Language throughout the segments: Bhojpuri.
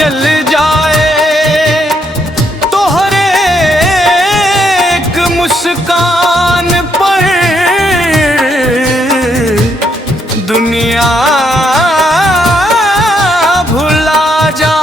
चल जाए, तोहरे एक मुस्कान पर दुनिया भुला जाए।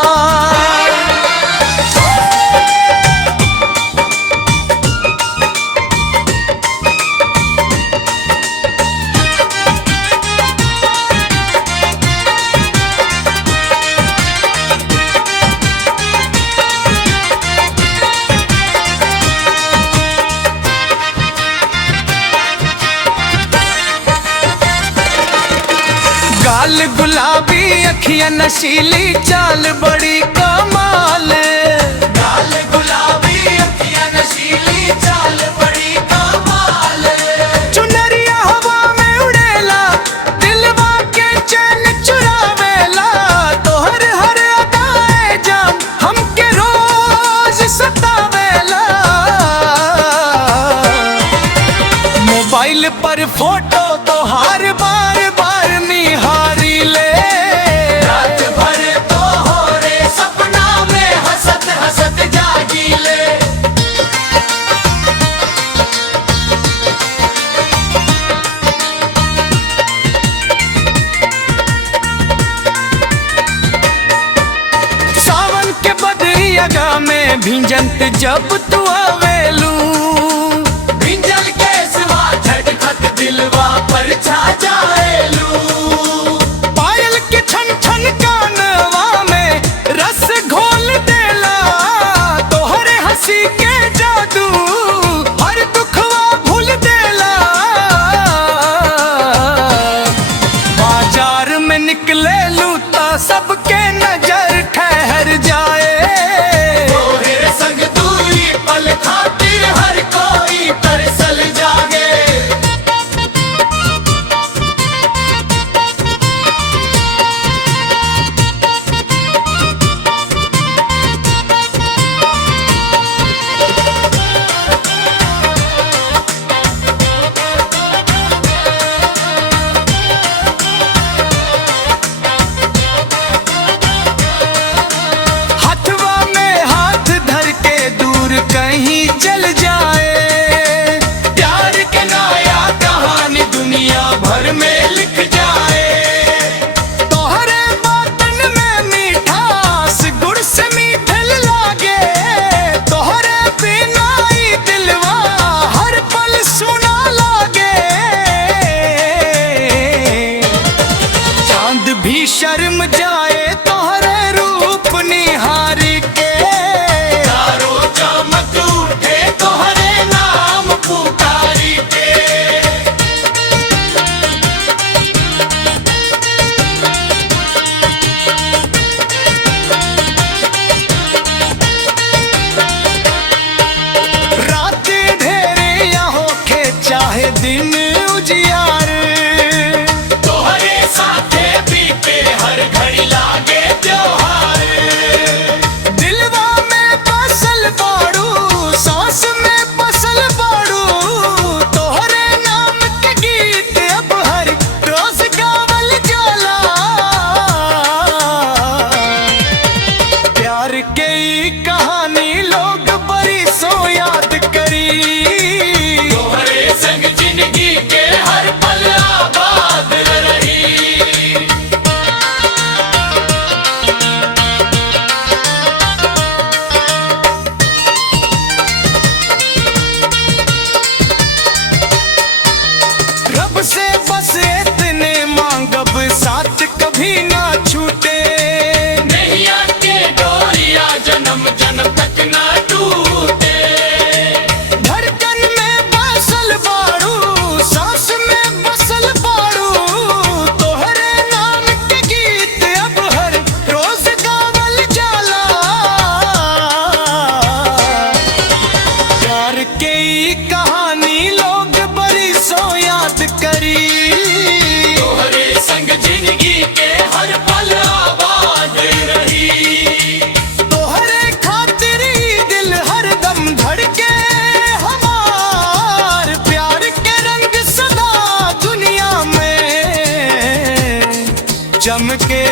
गाल गुलाबी अखियां नशीली चाल बड़ी कमाल, गाल गुलाबी अखियां नशीली चाल बड़ी कमाल। चुनरिया हवा में उड़ेला दिलवा के चैन चुरावेला, तोहर हर अदाए जाम हमके रोज सतावेला। मोबाइल पर फोटो तोहार बार बार निहारी ले, रात भर तो हो रे सपना में हंसत हंसत जागी ले। सावन के बदरिया में भिंजंत जब तू आवेलू, भिंजल के सिवा झटखट दिलवा पर छा जाएलू। पायल के छन छन कानवा में रस घोल देला, तोहरे हंसी के जादू हर दुखवा भूल देला। बाजार में निकले लूता सबके नजर ठहर जाए, तोहरे संग दूरी पल खातिर हर कोई तरसल जागे। हथवा में हाथ धर के दूर कहीं चल जाए, प्यार के नया कहानी दुनिया भर में लिख जाए। तोहरे बातन में मिठास गुड़ से मीठल लागे, तोहरे बिना ही दिलवा हर पल सुना लागे। चांद भी शर्म जाए तोहरे रूप निहारी के, चारों चमक उठे तोहरे नाम पुकारी के। रात ढेरे या होखे चाहे दिन उजियार, तोहरे साथे बीते हर घड़ी लागे त्योहार। दिलवा में बसल बाड़ू सांस में बसल बाड़ू, तोहरे नाम के गीत अब हर रोज गावल जाला। प्यार के ई कहानी लोग बड़ी सो याद करी, तोहरे संग जिंदगी के हर पल आबाद रही। रब से बस इतने मांगब साथ कभी ना छूटे, नैया के डोरिया जन्म जन्म तक ना टूटे। धड़कन में बसल बाड़ू सांस में बसल बाड़ू, तोहरे नाम के गीत अब हर रोज गावल जाला। प्यार के ई कहानी लोग बड़ी सो याद करी, तोहरे संग जिंदगी के हर पल आबाद रही। तोहरे खातिर ही दिल हर दम धड़के हमार, प्यार के रंग सदा दुनिया में चमके।